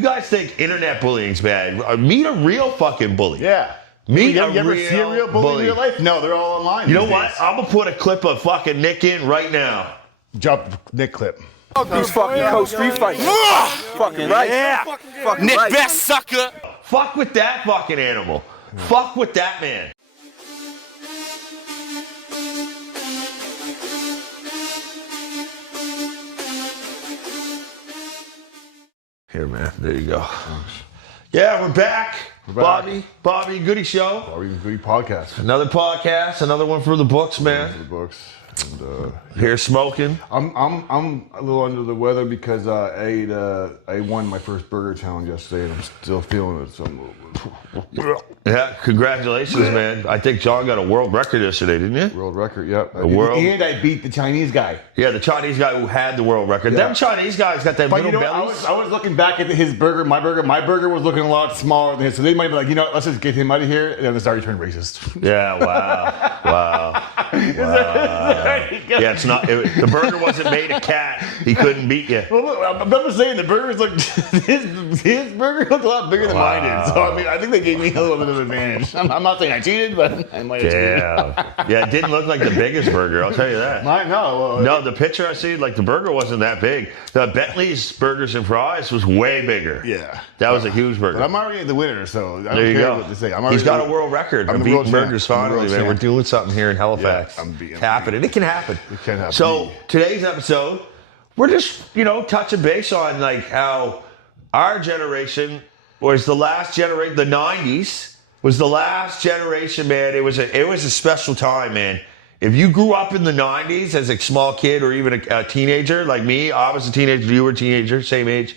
You guys think internet bullying's bad? Meet a real fucking bully. Yeah. Meet you a ever see a real bully in real life? No, they're all online. You know what? I'm gonna put a clip of fucking Nick in right now. Drop Nick clip. These fucking coach street fights. Fucking right. Yeah. Fucking Nick right. Best sucker. Fuck with that fucking animal. Fuck with that man. Here, man. There you go. Yeah, we're back. Bobby, Goodie Show. Goodie podcast. Another podcast, another one for the books, man. For the books. And, here smoking. I'm a little under the weather because I won my first burger challenge yesterday and I'm still feeling it. So I'm a little Yeah, congratulations, man. I think John got a world record yesterday, didn't you? world record, yep. And I beat the Chinese guy. Yeah, the Chinese guy who had the world record. Yeah. Them Chinese guys got that But little you know, bellies. I was looking back at his burger, my burger. My burger was looking a lot smaller than his. So they might be like, you know, let's just get him out of here. And then they started turning racist. Yeah, wow. Yeah, it's not. The burger wasn't made of cat. He couldn't beat you. Well, look, I'm just saying the burgers looked his burger looked a lot bigger than mine did. So I mean, I think they gave me a little bit of advantage. I'm not saying I cheated, but I might have cheated. Yeah, it didn't look like the biggest burger. I'll tell you that. No, the picture I see, like the burger wasn't that big. The Bentley's Burgers and Fries was way bigger. Yeah, that was a huge burger. But I'm already the winner, so I don't there you care go. what they say. He's got a world record. I'm beating burgers finally, man. We're doing something here in Halifax. Yeah, it's happening. It can happen. It can happen. So today's episode, we're just touching base on like how our generation was the last generation. The '90s was the last generation, man. It was a special time, man. If you grew up in the '90s as a small kid or even a teenager like me, I was a teenager. You were a teenager, same age.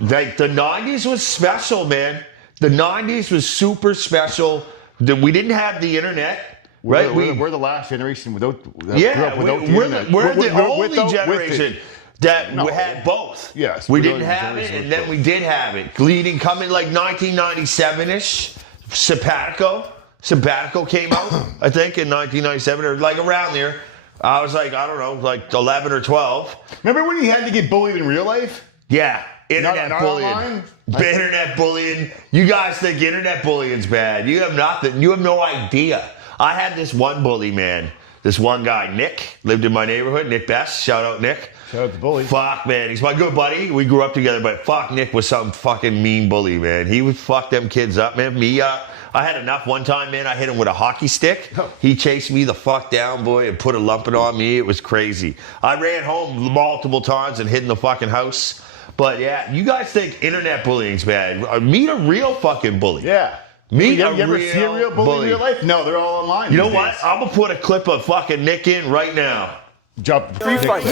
Like the '90s was special, man. The '90s was super special. We didn't have the internet. Right, we're the last generation without. We're the only generation that had both. Yes, we didn't have it, and then we did have it. Coming like 1997-ish, Sabbatical came out, I think, in 1997 or like around there. I was like, I don't know, like 11 or 12. Remember when you had to get bullied in real life? Yeah, internet bullying. Online? Internet bullying. You guys think internet bullying's bad? You have nothing. You have no idea. I had this one bully, man. This one guy, Nick, lived in my neighborhood. Nick Best. Shout out, Nick. Shout out to bully. Fuck, man. He's my good buddy. We grew up together, but fuck, Nick was some fucking mean bully, man. He would fuck them kids up, man. Me up. I had enough one time, man. I hit him with a hockey stick. He chased me the fuck down, boy, and put a lumping on me. It was crazy. I ran home multiple times and hid in the fucking house. But yeah, you guys think internet bullying's bad. Meet a real fucking bully. Yeah. You ever see a real bully in real life? No, they're all online. You know what? I'm gonna put a clip of fucking Nick in right now. Drop Street fights.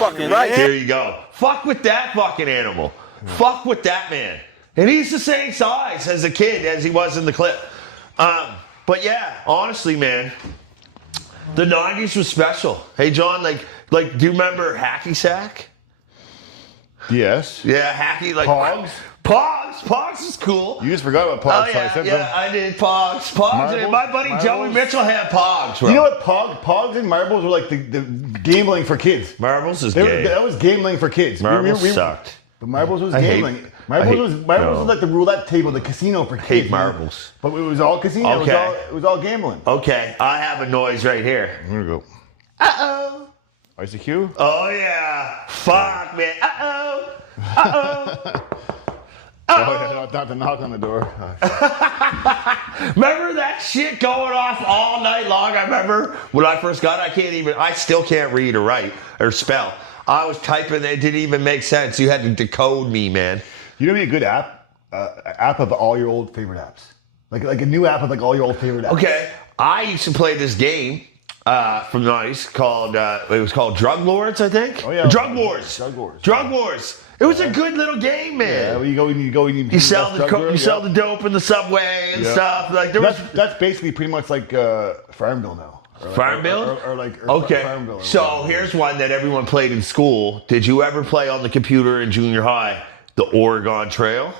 Fucking right. There you go. Fuck with that fucking animal. Fuck with that man. And he's the same size as a kid as he was in the clip. But yeah, honestly, man, the '90s was special. Hey, John, like, do you remember Hacky Sack? Yes. Yeah, Hacky, like Pogs. Pogs is cool. You just forgot about Pogs. Oh, yeah, I did Pogs. Marbles, My buddy Joey Mitchell had Pogs, bro. You know what? Pogs and marbles were like the gambling for kids. Marbles is gay. That was gambling for kids. Marbles sucked. But marbles was gambling. Marbles was like the roulette table, the casino for kids. Hate marbles. But it was all casino. Okay. It was all gambling. Okay, I have a noise right here. Here we go. Uh-oh. ICQ? Oh, yeah. Fuck, man. Uh-oh. Oh, not to knock on the door. Remember that shit going off all night long? I remember when I first got it, I still can't read or write or spell. I was typing, it didn't even make sense. You had to decode me, man. You know, be a good app of all your old favorite apps. Like a new app of like all your old favorite apps. Okay, I used to play this game from the 90s called, it was called Drug Lords, I think. Oh yeah. Drug Wars. It was a good little game, man. Yeah, well, you sell the dope in the subway and stuff. Like that's basically pretty much like Farmville now. Farmville? Okay. Farmville So here's one that everyone played in school. Did you ever play on the computer in junior high? The Oregon Trail?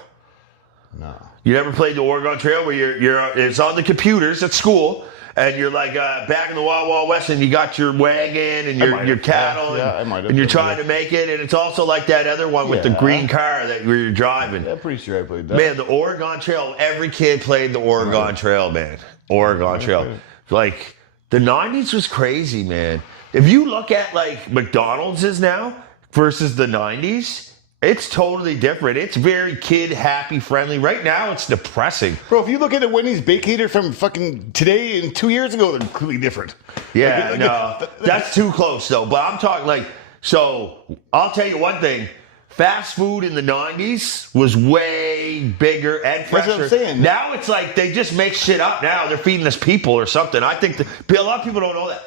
No. You never played the Oregon Trail where it's on the computers at school, and you're like back in the Wild Wild West, and you got your wagon and your cattle, and you're trying to make it, and it's also like that other one with the green car that you're driving. I'm pretty sure I played that. Man, the Oregon Trail, every kid played the Oregon Trail, man. Oregon Trail. Like, the 90s was crazy, man. If you look at, like, McDonald's is now versus the 90s, it's totally different. It's very kid happy friendly. Right now, it's depressing. Bro, if you look at the Wendy's Bakeater from fucking today and 2 years ago, they're completely different. Yeah, no, that's too close though. But I'm talking like, so I'll tell you one thing. Fast food in the 90s was way bigger and fresher. That's what I'm saying. Now it's like they just make shit up now. They're feeding us people or something. I think a lot of people don't know that.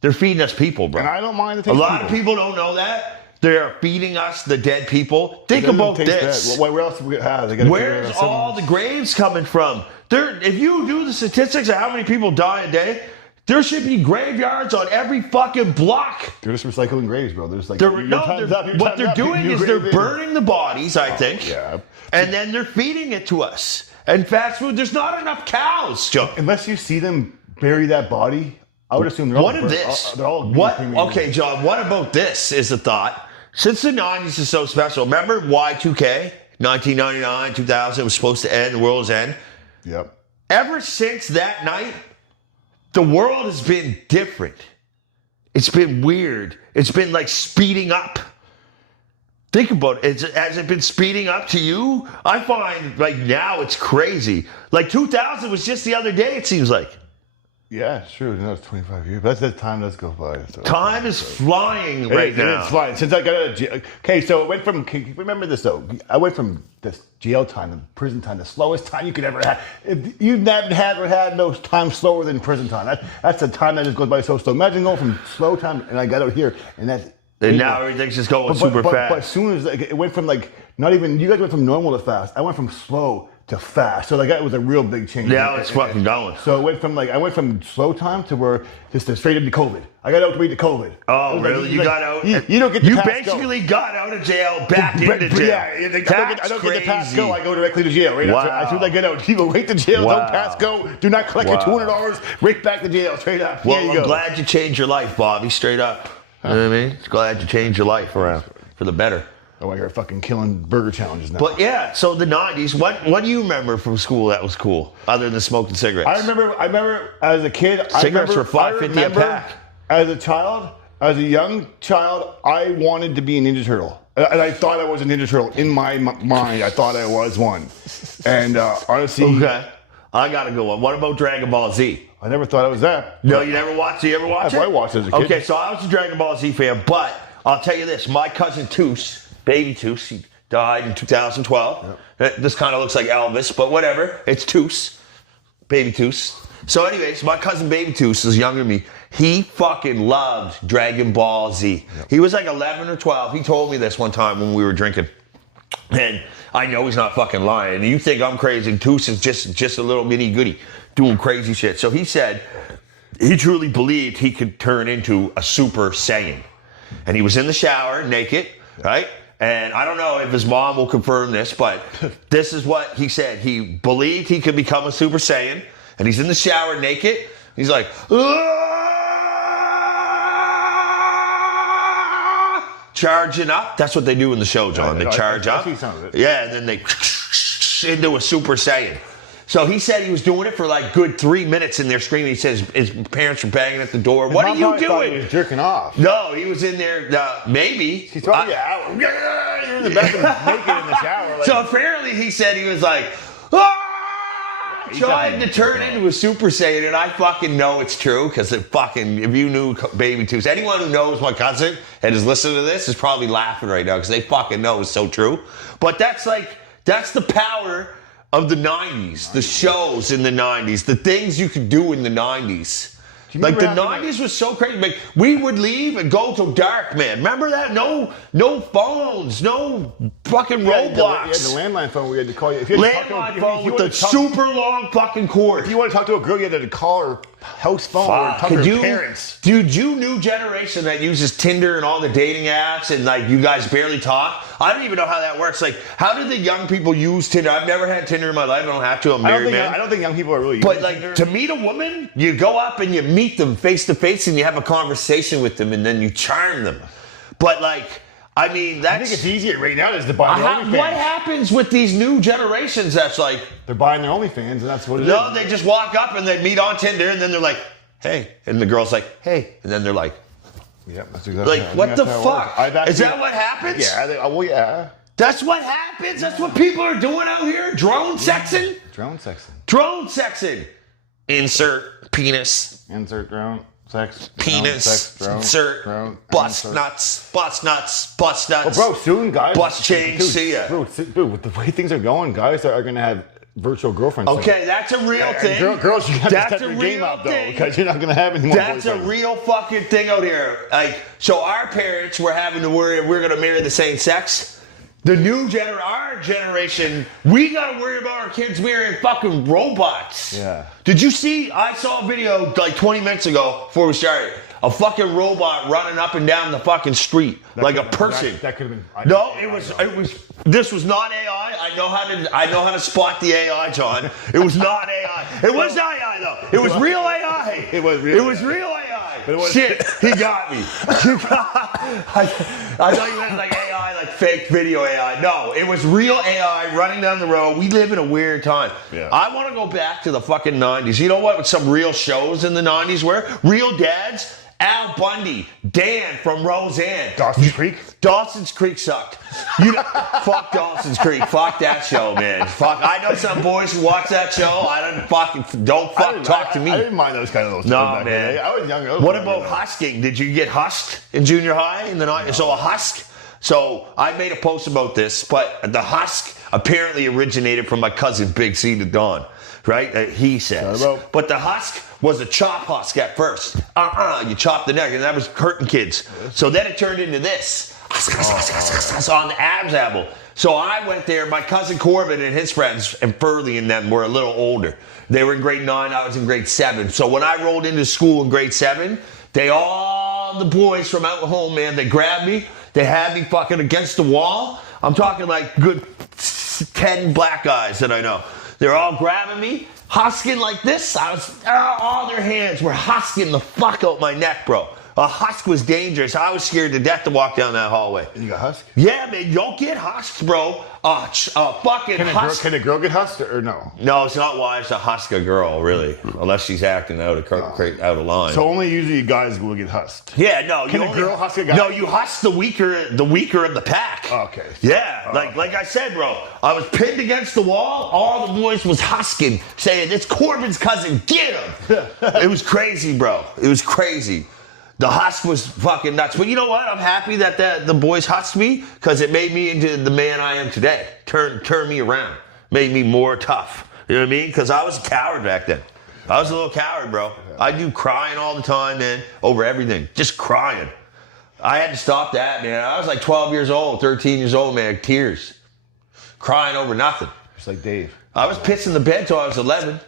They're feeding us people, bro. And I don't mind the taste. A lot of people don't know that. They're feeding us the dead people. Think about this. Well, where else do we have? Where's all the graves coming from? If you do the statistics of how many people die a day, there should be graveyards on every fucking block. They're just recycling graves, bro. There's like what they're doing is they're burning the bodies, I think, yeah. And then they're feeding it to us. And fast food, there's not enough cows, Joe. Unless you see them bury that body, I would assume they're all they're all Okay, John, what about this is a thought? Since the 90s is so special, remember Y2K? 1999, 2000, it was supposed to end, the world's end. Yep. Ever since that night, the world has been different. It's been weird. It's been like speeding up. Think about it. Has it been speeding up to you? I find like now it's crazy. Like 2000 was just the other day, it seems like. Yeah, sure. That was 25 years. But that time does go by. So. Time is flying right now. It's flying. Since I got out of jail. Okay, so it went from, remember this though. I went from this jail time and prison time, the slowest time you could ever have. If you've never had no time slower than prison time. That's the time that just goes by so slow. Imagine going from slow time and I got out here and that's. And now everything's just going super fast. But as soon as it went from like, not even, you guys went from normal to fast. I went from slow to fast. So like that was a real big change. Yeah, it's fucking going. So it went from I went from slow time to where just straight into COVID. I got out to beat the COVID. Oh, really? You got out? You don't get the You pass basically got out of jail, back into jail. Yeah, I don't get the pass go. I go directly to jail. Right as soon as I get out, you go right to jail. Don't pass go. Do not collect your $200. Right back to jail. Straight up. Well, I'm glad you changed your life, Bobby. Straight up. You know what I mean? Glad you changed your life around for the better. Oh, you're fucking killing burger challenges now. But yeah, so the 90s, what do you remember from school that was cool, other than smoking cigarettes? I remember as a kid, cigarettes were $5.50 a pack. As a child, as a young child, I wanted to be a Ninja Turtle. And I thought I was a Ninja Turtle. In my mind, I thought I was one. And honestly... Okay. I got to go on. What about Dragon Ball Z? I never thought I was that. No, you never watched it? You ever watch it? I watched it as a kid. Okay, so I was a Dragon Ball Z fan, but I'll tell you this. My cousin Tous, baby Tous, he died in 2012. Yep. This kind of looks like Elvis, but whatever. It's Tous. Baby Tous. So anyways, my cousin Baby Tous is younger than me. He fucking loved Dragon Ball Z. Yep. He was like 11 or 12. He told me this one time when we were drinking. And I know he's not fucking lying. You think I'm crazy. Tous is just a little mini goodie doing crazy shit. So he said he truly believed he could turn into a Super Saiyan. And he was in the shower naked, right? And I don't know if his mom will confirm this, but this is what he said. He believed he could become a Super Saiyan. And he's in the shower naked. He's like, charging up. That's what they do in the show, John. They charge up. Yeah, and then they into a Super Saiyan. So he said he was doing it for like good 3 minutes in there screaming. He says his parents were banging at the door. What are you doing? He was jerking off. No, he was in there. Maybe. He's talking you're in the bathroom naked in the shower. Like. So apparently he said he was like, trying to turn into a Super Saiyan, and I fucking know it's true because if you knew Baby Tous, anyone who knows my cousin and is listening to this is probably laughing right now because they fucking know it's so true. But that's the power of the 90s, the shows in the 90s, the things you could do in the 90s. Like the 90s was so crazy. Like we would leave and go till dark, man. Remember that? No phones, no fucking roadblocks. The landline phone we had to call you. Landline phone with the super long fucking cord. If you want to talk to a girl, you had to call her house phone or talk to your parents. Dude, you new generation that uses Tinder and all the dating apps and like you guys barely talk. I don't even know how that works. Like, how do the young people use Tinder? I've never had Tinder in my life. I don't have to. I'm married, man. I don't think young people are really But using like Tinder. to meet a woman, you go up and you meet them face to face and you have a conversation with them and then you charm them. But like, I mean, that's... I think it's easier right now is to buy their OnlyFans. What happens with these new generations that's like... They're buying their OnlyFans, and that's what it is. No, they just walk up and they meet on Tinder, and then they're like, hey. And the girl's like, hey. And then they're like... Yep, that's exactly Like, what the fuck? Is that what happens? Yeah, well, yeah. That's what happens? That's what people are doing out here? Drone sexing? Drone sexing. Drone sexing. Insert penis. Insert drone. Sex, Penis, drone, sex, drone, insert, drone, bust insert. nuts, bust nuts, bust nuts. Oh, bro, soon, guys. Bust change, see ya. Bro, with the way things are going, guys are going to have virtual girlfriends. Okay, that's a real thing. Girls, you have to That's step a your game real up, though, thing. because you're not going to have any more That's a boyfriends. real fucking thing out here. Like, so our parents were having to worry if we're going to marry the same sex. The new our generation, we got to worry about our kids marrying fucking robots. Yeah. Did you see, I saw a video like 20 minutes ago before we started. A fucking robot running up and down the fucking street like a person. That could have been. No, it was. This was not AI. I know how to spot the AI, John. It was not AI. It was AI though. It was real AI. It was real. It was real AI. But it was- Shit, he got me. I thought you meant like AI, like fake video AI. No, it was real AI running down the road. We live in a weird time. Yeah. I want to go back to the fucking 90s. You know what some real shows in the 90s were? Real dads. Al Bundy, Dan from Roseanne. Dawson's Creek? Dawson's Creek sucked. Fuck Dawson's Creek. Fuck that show, man. Fuck. I know some boys who watch that show. Don't talk to me. I didn't mind those kind of those. No, back in the man. day. I was younger. What about husking? Did you get husked in junior high in the night? No. So a husk. So I made a post about this, but the husk apparently originated from my cousin Big C to Don, right? He says. But the husk was a chop husk at first. You chop the neck, and that was hurting kids. So then it turned into this. On the abs apple. So I went there. My cousin Corbin and his friends, and Furley and them were a little older. They were in grade 9. I was in grade 7. So when I rolled into school in grade 7, all the boys from out home, man, they grabbed me. They had me fucking against the wall. I'm talking like good 10 black guys that I know. They're all grabbing me, husking like this. All their hands were husking the fuck out my neck, bro. A husk was dangerous. I was scared to death to walk down that hallway. And you got husked? Yeah, man. You don't get husked, bro. Fucking husk. Can a girl get husked or no? No, it's not wise to husk a girl, really, unless she's acting out of line. So only usually guys will get husked. Yeah, no. Can a girl husk a guy? No, you husk the weaker of the pack. Okay. Yeah, like I said, bro. I was pinned against the wall. All the boys was husking, saying, "It's Corbin's cousin. Get him!" It was crazy, bro. It was crazy. The husk was fucking nuts. But you know what? I'm happy that the boys husked me because it made me into the man I am today. Turned me around. Made me more tough. You know what I mean? Because I was a coward back then. I was a little coward, bro. I do crying all the time, man, over everything. Just crying. I had to stop that, man. I was like 12 years old, 13 years old, man. Tears. Crying over nothing. Just like Dave. I was pissing the bed till I was 11.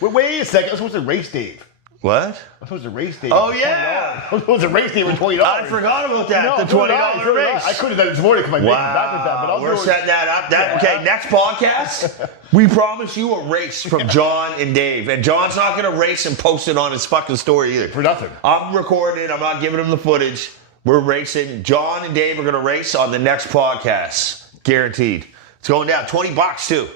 Wait a second. I was supposed to race Dave. What? I was supposed to race Dave. Oh, yeah. I was supposed to race Dave for $20. I forgot about that. No, the $20 race. I could have done it this morning because my name was back with that. But I'll We're do it. setting that up. Okay, next podcast, we promise you a race from John and Dave. And John's not going to race and post it on his fucking story either. For nothing. I'm recording it. I'm not giving him the footage. We're racing. John and Dave are going to race on the next podcast. Guaranteed. It's going down. $20 too.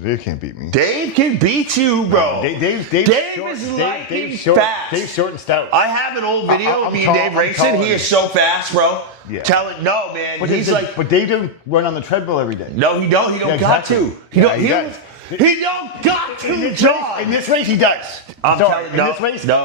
Dave can't beat me. Dave can beat you, bro. Dave short, is lightning short, fast. Dave's short and stout. I have an old video of me and Dave racing. He is so fast, bro. Yeah. No, man. But He's like, but Dave didn't run on the treadmill every day. no, he don't. He don't got exactly. to. He does. He don't got to, John. In this race, he does. I'm telling you,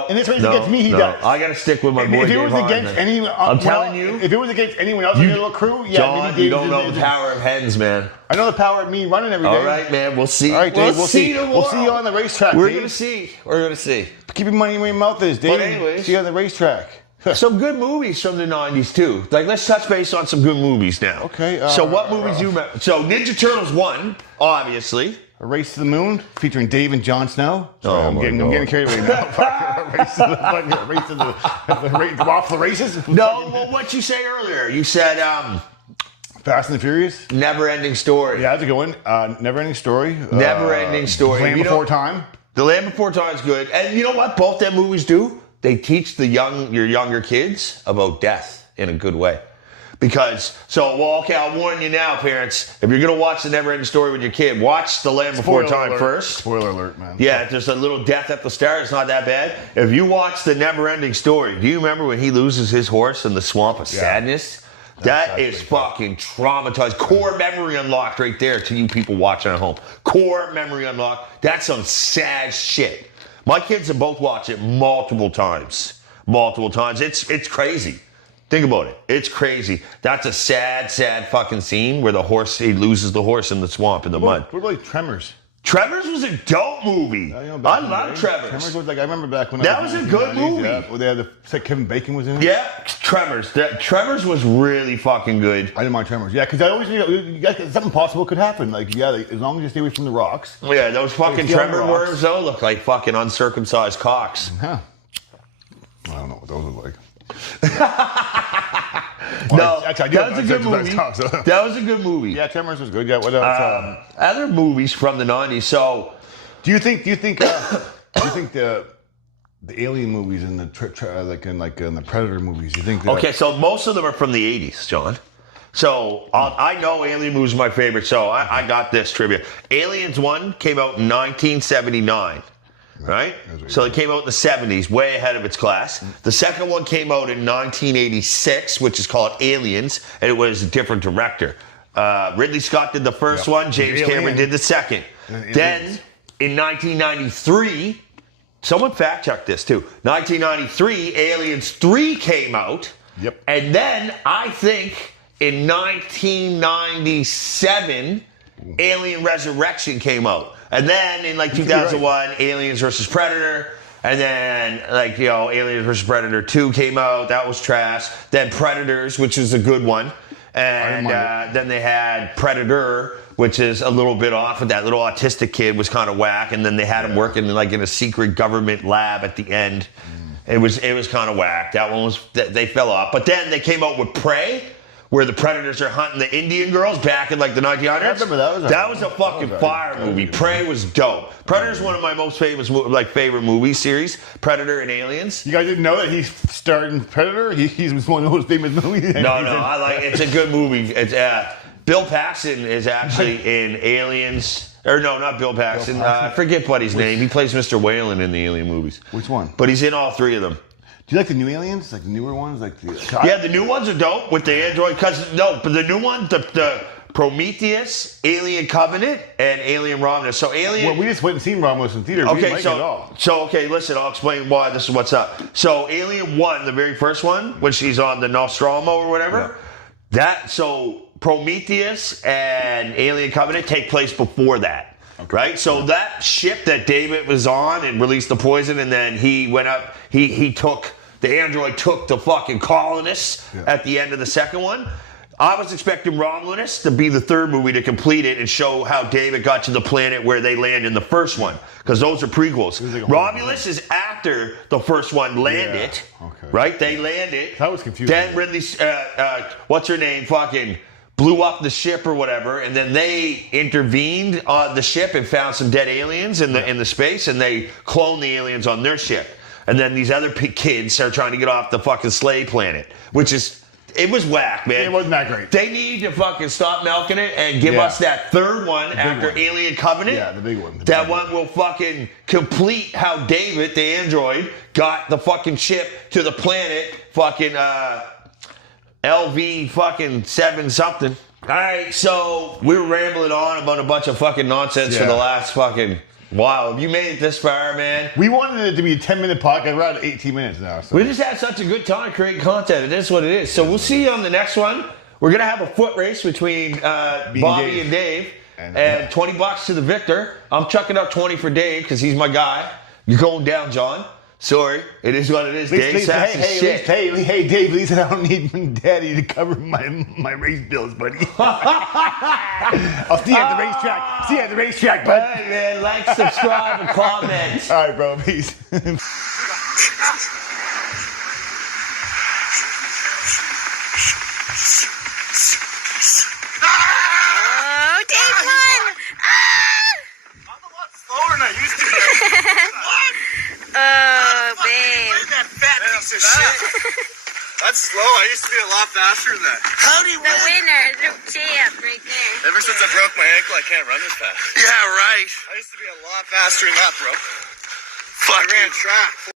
in this race against me, he does. I got to stick with my boy. If it Dave was Hardman. against anyone, I'm telling you. if it was against anyone else in your little crew, yeah, John, maybe you Dave don't know the power of hens, man. I know the power of me running every day. All right, man. We'll see. All right, Dave. We'll see. tomorrow. We'll see you on the racetrack. We're Dave. gonna see. We're gonna see. Keep your money where your mouth is, Dave. But anyways. See you on the racetrack. Some good movies from the 90s, too. Like, let's touch base on some good movies now. Okay. So what movies you remember? So Ninja Turtles 1, obviously. A Race to the Moon featuring Dave and Jon Snow. Sorry, Oh I'm my getting God. carried away now. Off the races. No, well, what'd you say earlier? You said Fast and the Furious. Never Ending Story. Yeah, that's a good one. Never Ending Story. Never Ending Story. Land You know- Before Time. The Land Before Time is good. And you know what both them movies do? They teach your younger kids about death in a good way. Because, okay, I'll warn you now, parents. If you're going to watch The Never Ending Story with your kid, watch The Land Before Time alert. first. Spoiler alert, man. Yeah, there's a little death at the start. It's not that bad. If you watch The Never Ending Story, do you remember when he loses his horse in the swamp of sadness? That is fucking traumatized. Core memory unlocked right there to you people watching at home. Core memory unlocked. That's some sad shit. My kids have both watched it multiple times. Multiple times. It's crazy. Think about it. It's crazy. That's a sad, sad fucking scene where he loses the horse in the swamp in the mud. What about Tremors? Tremors was a dope movie. I love Tremors. Tremors was I remember back when That was a good movie. Yeah, well, they had Kevin Bacon was in it. Yeah, Tremors. Tremors was really fucking good. I didn't mind Tremors. Yeah, because I always something possible could happen. Like as long as you stay away from the rocks. Yeah, those fucking Stay on the Tremor rocks. worms though look like fucking uncircumcised cocks. Huh. I don't know what those look like. No, actually, I that was a good uncircumcised movie. cocks, so- That was a good movie. Yeah, Tremors was good. Yeah, what else? Other movies from the 90s. So, Do you think the Alien movies and the the Predator movies? You think? okay, so most of them are from the 80s, John. So I know Alien movies are my favorite. So I got this trivia. Aliens 1 came out in 1979. Right? So it came out in the 70s, way ahead of its class. The second one came out in 1986, which is called Aliens, and it was a different director. Ridley Scott did the first one, James Cameron did the second. Then, in 1993, someone fact-checked this too, 1993, Aliens 3 came out, Yep. and then, I think, in 1997, Alien Resurrection came out. And then in 2001, Aliens vs. Predator. And then Aliens vs. Predator 2 came out. That was trash. Then Predators, which is a good one. And then they had Predator, which is a little bit off. But that little autistic kid was kind of whack. And then they had him working in a secret government lab at the end. It was kind of whack. That one they fell off. But then they came out with Prey, where the Predators are hunting the Indian girls back in the 1900s. I remember that. That was a fucking fire movie. Prey was dope. Predator's one of my most famous favorite movie series. Predator and Aliens. You guys didn't know that he starred in Predator? He's one of those famous movies. No, it's a good movie. It's Bill Paxton is actually in Aliens. Or no, not Bill Paxton. I forget Buddy's name. He plays Mr. Whalen in the Alien movies. Which one? But he's in all three of them. Do you like the new Aliens? Like the newer ones? Yeah, the new ones are dope with the android. But the new one, the Prometheus, Alien Covenant, and Alien Romulus. So Alien. Well, we just went and seen Romulus in theaters. We didn't like it at all. Listen, I'll explain why this is what's up. So Alien 1, the very first one, when she's on the Nostromo or whatever, Prometheus and Alien Covenant take place before that. Okay. Right? So that ship that David was on and released the poison, and then he went up, the android took the fucking colonists at the end of the second one. I was expecting Romulus to be the third movie to complete it and show how David got to the planet where they land in the first one, because those are prequels. Romulus is after the first one landed, right? They landed. That was confusing. Then Ridley, what's her name, fucking blew up the ship or whatever, and then they intervened on the ship and found some dead aliens in the space, and they cloned the aliens on their ship. And then these other kids are trying to get off the fucking slave planet, it was whack, man. It wasn't that great. They need to fucking stop milking it and give us that third one after Alien Covenant. Yeah, the big one. That one will fucking complete how David, the android, got the fucking ship to the planet fucking LV fucking 7 something. All right, so we were rambling on about a bunch of fucking nonsense for the last fucking while. Have you made it this far, man? We wanted it to be a 10-minute podcast. We're at 18 minutes now. So. We just had such a good time creating content. It is what it is. So we'll see you on the next one. We're going to have a foot race between Bobby and Dave. And $20 to the victor. I'm chucking up 20 for Dave because he's my guy. You're going down, John. Sorry, it is what it is. At Dave least, Sass is shit. hey, Dave, at least I don't need Daddy to cover my race bills, buddy. I'll see you at the racetrack. See you at the racetrack, bud. Hey, man, like, subscribe, and comment. All right, bro. Peace. Oh, Dave won! I'm a lot slower than I used to be. What? Oh, babe. That fat piece of shit. That's slow. I used to be a lot faster than that. How do you The winner, the champ, right there. Ever since I broke my ankle, I can't run this fast. Yeah, right. I used to be a lot faster than that, bro. Fuck, I ran track.